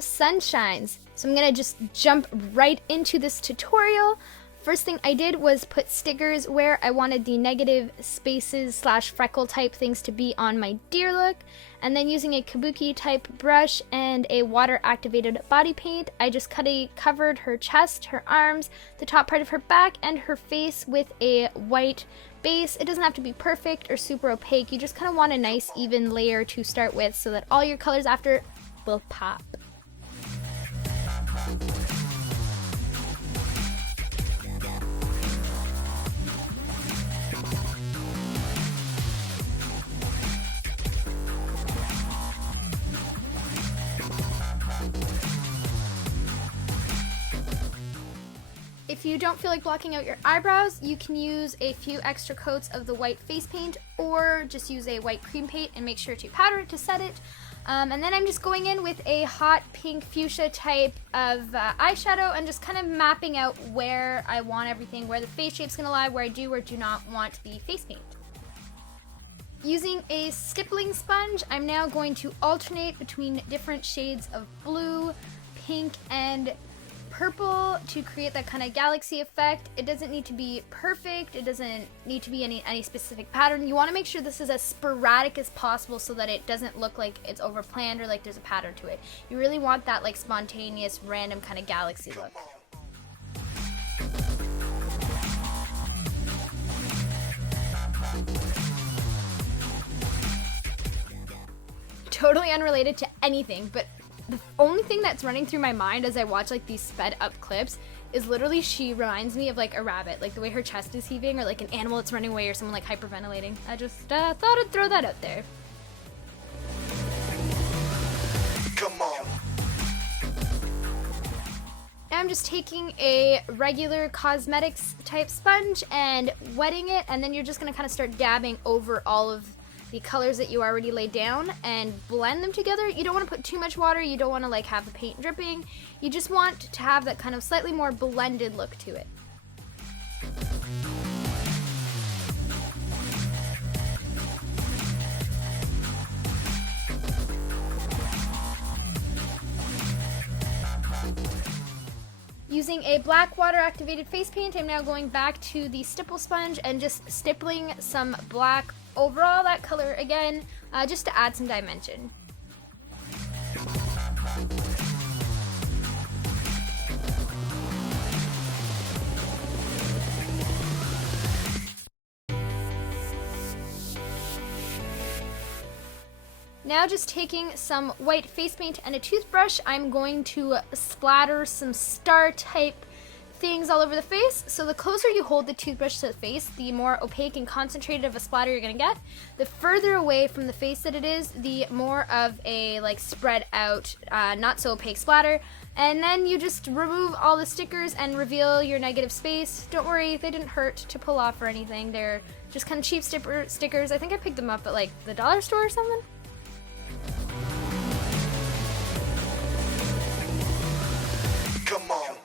sunshines. So I'm gonna just jump right into this tutorial. First thing I did was put stickers where I wanted the negative spaces slash freckle type things to be on my deer look. And then using a kabuki type brush and a water activated body paint, I just covered her chest, her arms, the top part of her back, and her face with a white base. It doesn't have to be perfect or super opaque. You just kind of want a nice even layer to start with so that all your colors after will pop. If you don't feel like blocking out your eyebrows, you can use a few extra coats of the white face paint or just use a white cream paint and make sure to powder it to set it. And then I'm just going in with a hot pink fuchsia type of eyeshadow and just kind of mapping out where I want everything, where the face shape's gonna lie, where I do or do not want the face paint. Using a stippling sponge, I'm now going to alternate between different shades of blue, pink, and purple to create that kind of galaxy effect. It doesn't need to be perfect. It doesn't need to be any specific pattern. You want to make sure this is as sporadic as possible so that it doesn't look like it's overplanned or like there's a pattern to it. You really want that like spontaneous, random kind of galaxy look. Totally unrelated to anything, but the only thing that's running through my mind as I watch like these sped up clips is literally she reminds me of like a rabbit, like the way her chest is heaving, or like an animal that's running away, or someone like hyperventilating. I just thought I'd throw that out there. Come on. I'm just taking a regular cosmetics type sponge and wetting it, and then you're just gonna kind of start dabbing over all of the colors that you already laid down and blend them together. You don't want to put too much water. You don't want to like have the paint dripping. You just want to have that kind of slightly more blended look to it. Using a black water activated face paint, I'm now going back to the stipple sponge and just stippling some black over all that color again, just to add some dimension. Now just taking some white face paint and a toothbrush, I'm going to splatter some star type things all over the face. So the closer you hold the toothbrush to the face, the more opaque and concentrated of a splatter you're gonna get. The further away from the face that it is, the more of a like spread out, not so opaque splatter. And then you just remove all the stickers and reveal your negative space. Don't worry, they didn't hurt to pull off or anything. They're just kind of cheap stickers. I think I picked them up at like the dollar store or something. Come on.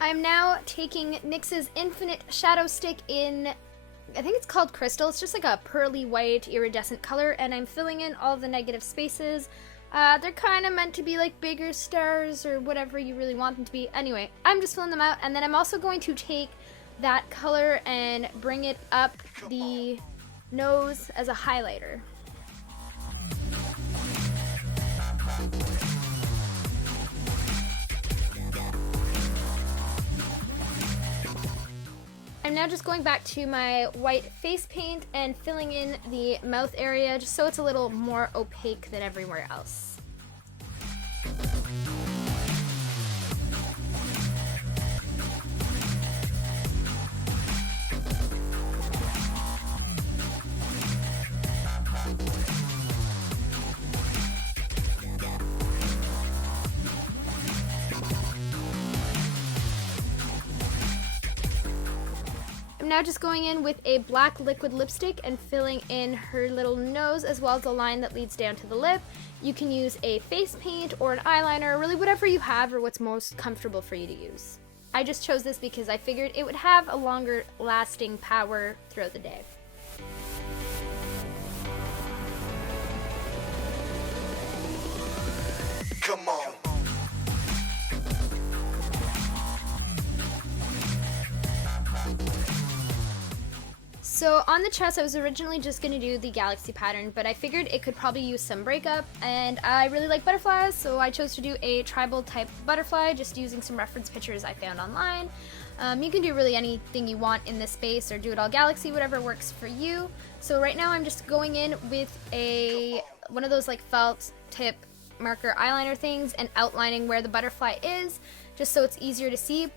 I'm now taking NYX's Infinite Shadow Stick in, I think it's called Crystal. It's just like a pearly white iridescent color, and I'm filling in all the negative spaces. They're kind of meant to be like bigger stars or whatever you really want them to be. Anyway, I'm just filling them out, and then I'm also going to take that color and bring it up the nose as a highlighter. I'm now just going back to my white face paint and filling in the mouth area just so it's a little more opaque than everywhere else. I'm now just going in with a black liquid lipstick and filling in her little nose as well as the line that leads down to the lip. You can use a face paint or an eyeliner, really whatever you have or what's most comfortable for you to use. I just chose this because I figured it would have a longer lasting power throughout the day. So on the chest, I was originally just going to do the galaxy pattern, but I figured it could probably use some breakup, and I really like butterflies, so I chose to do a tribal type butterfly, just using some reference pictures I found online. You can do really anything you want in this space, or do it all galaxy, whatever works for you. So right now I'm just going in with one of those like felt tip marker eyeliner things and outlining where the butterfly is, just so it's easier to see.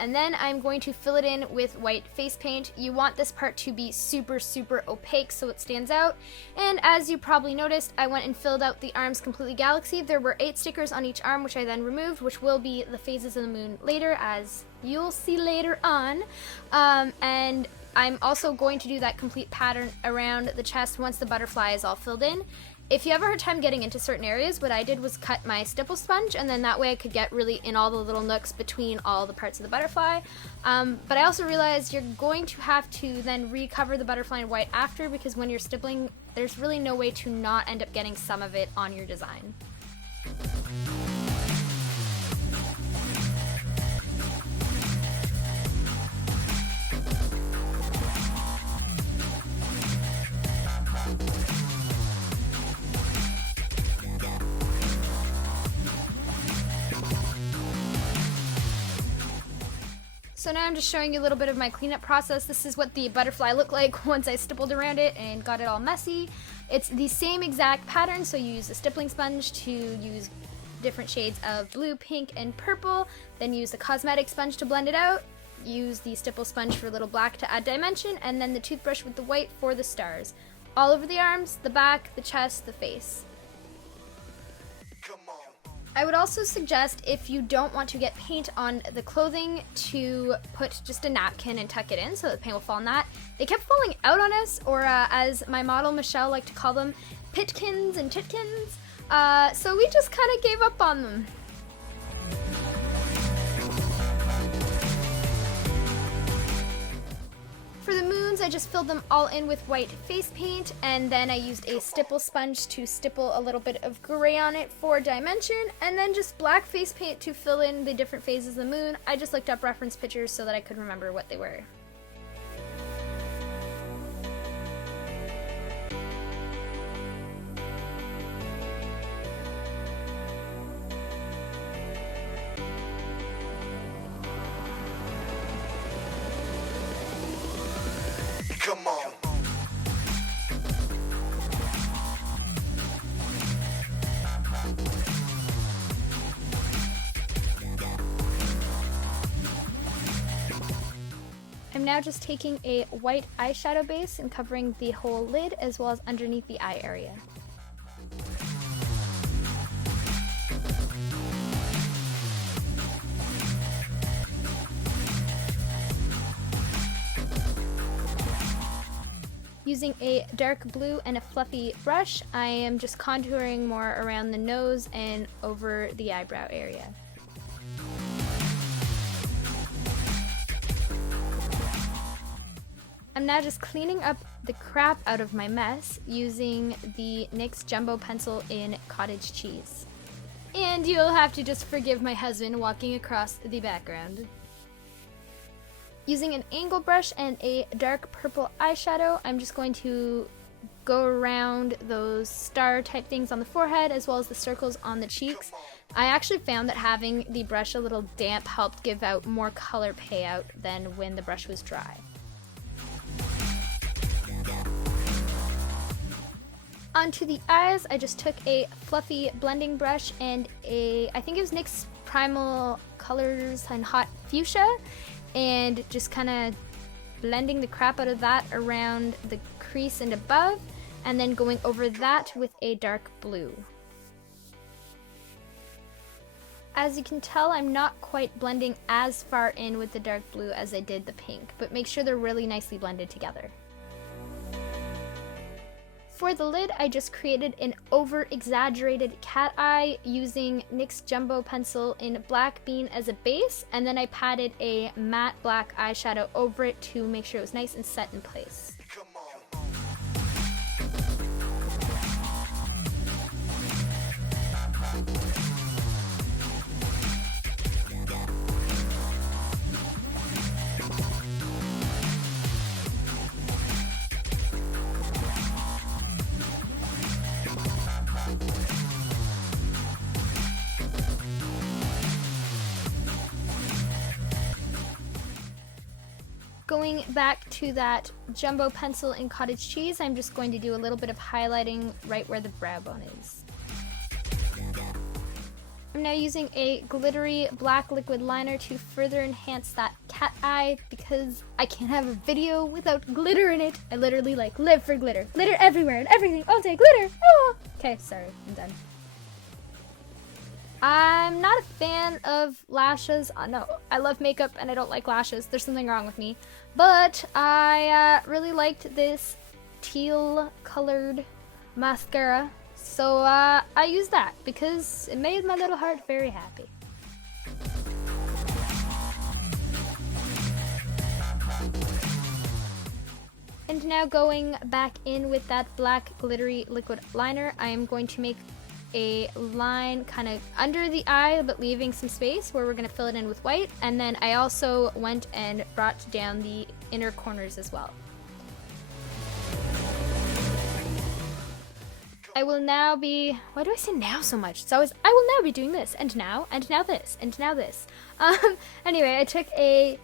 And then I'm going to fill it in with white face paint. You want this part to be super, super opaque so it stands out. And as you probably noticed, I went and filled out the arms completely galaxy. There were 8 stickers on each arm, which I then removed, which will be the phases of the moon later, as you'll see later on. And I'm also going to do that complete pattern around the chest once the butterfly is all filled in. If you ever had time getting into certain areas, what I did was cut my stipple sponge, and then that way I could get really in all the little nooks between all the parts of the butterfly. But I also realized you're going to have to then recover the butterfly in white after, because when you're stippling, there's really no way to not end up getting some of it on your design. So now I'm just showing you a little bit of my cleanup process. This is what the butterfly looked like once I stippled around it and got it all messy. It's the same exact pattern, so you use a stippling sponge to use different shades of blue, pink, and purple. Then use the cosmetic sponge to blend it out. Use the stipple sponge for a little black to add dimension, and then the toothbrush with the white for the stars. All over the arms, the back, the chest, the face. I would also suggest, if you don't want to get paint on the clothing, to put just a napkin and tuck it in so that the paint will fall on that. They kept falling out on us, or as my model Michelle liked to call them, pitkins and chitkins. So we just kind of gave up on them. For the moons, I just filled them all in with white face paint, and then I used a stipple sponge to stipple a little bit of gray on it for dimension, and then just black face paint to fill in the different phases of the moon. I just looked up reference pictures so that I could remember what they were. Come on. I'm now just taking a white eyeshadow base and covering the whole lid as well as underneath the eye area. Using a dark blue and a fluffy brush, I am just contouring more around the nose and over the eyebrow area. I'm now just cleaning up the crap out of my mess using the NYX Jumbo Pencil in Cottage Cheese. And you'll have to just forgive my husband walking across the background. Using an angle brush and a dark purple eyeshadow, I'm just going to go around those star type things on the forehead as well as the circles on the cheeks. I actually found that having the brush a little damp helped give out more color payout than when the brush was dry. Onto the eyes, I just took a fluffy blending brush and I think it was NYX Primal Colors and Hot Fuchsia, and just kind of blending the crap out of that around the crease and above, and then going over that with a dark blue. As you can tell, I'm not quite blending as far in with the dark blue as I did the pink, but make sure they're really nicely blended together. For the lid, I just created an over-exaggerated cat eye using NYX Jumbo Pencil in Black Bean as a base, and then I patted a matte black eyeshadow over it to make sure it was nice and set in place. going back to that jumbo pencil in cottage cheese, I'm just going to do a little bit of highlighting right where the brow bone is. I'm now using a glittery black liquid liner to further enhance that cat eye because I can't have a video without glitter in it. I literally like live for glitter. Glitter everywhere and everything all day, glitter! Oh! Okay, sorry, I'm done. I'm not a fan of lashes. No, I love makeup and I don't like lashes. There's something wrong with me. But I really liked this teal colored mascara. So I used that because it made my little heart very happy. And now going back in with that black glittery liquid liner, I am going to make a line kind of under the eye but leaving some space where we're going to fill it in with white, and then I also went and brought down the inner corners as well. I will now be, why do I say now so much? It's always, I will now be doing this, and now this, and now this. Anyway, I took a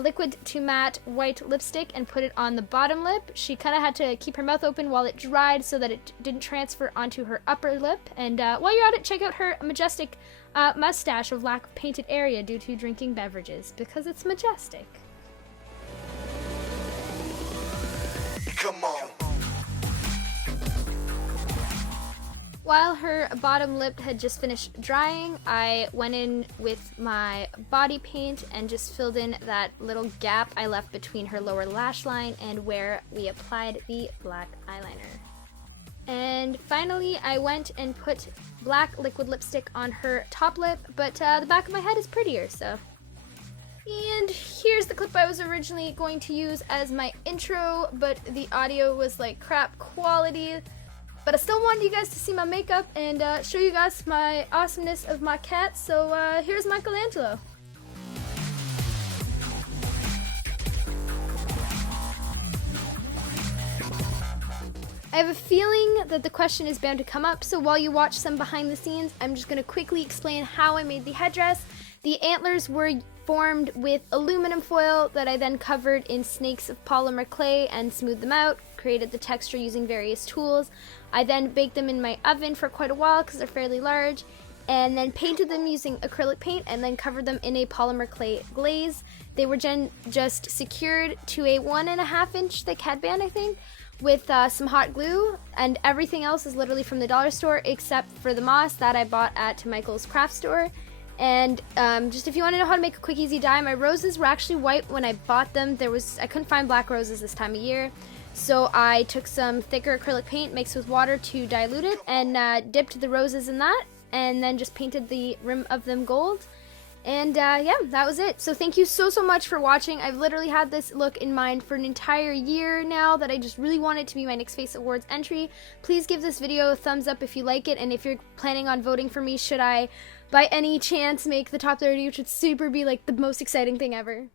liquid to matte white lipstick and put it on the bottom lip. She kind of had to keep her mouth open while it dried so that it didn't transfer onto her upper lip. And while you're at it, check out her majestic mustache of lack painted area due to drinking beverages, because it's majestic. Come on. While her bottom lip had just finished drying, I went in with my body paint and just filled in that little gap I left between her lower lash line and where we applied the black eyeliner. And finally, I went and put black liquid lipstick on her top lip, but the back of my head is prettier, so. And here's the clip I was originally going to use as my intro, but the audio was like crap quality. But I still wanted you guys to see my makeup and show you guys my awesomeness of my cat, so here's Michelangelo. I have a feeling that the question is bound to come up, so while you watch some behind the scenes, I'm just going to quickly explain how I made the headdress. The antlers were formed with aluminum foil that I then covered in snakes of polymer clay and smoothed them out, created the texture using various tools. I then baked them in my oven for quite a while because they're fairly large, and then painted them using acrylic paint and then covered them in a polymer clay glaze. They were just secured to a 1.5 inch thick headband, I think, with some hot glue, and everything else is literally from the dollar store except for the moss that I bought at Michael's craft store. And just if you want to know how to make a quick easy dye, my roses were actually white when I bought them. I couldn't find black roses this time of year, so I took some thicker acrylic paint mixed with water to dilute it and dipped the roses in that, and then just painted the rim of them gold. And yeah, that was it. So thank you so much for watching. I've literally had this look in mind for an entire year now that I just really want it to be my Next Face Awards entry. Please give this video a thumbs up if you like it, and if you're planning on voting for me, should I by any chance make the top 30, which would super be like the most exciting thing ever.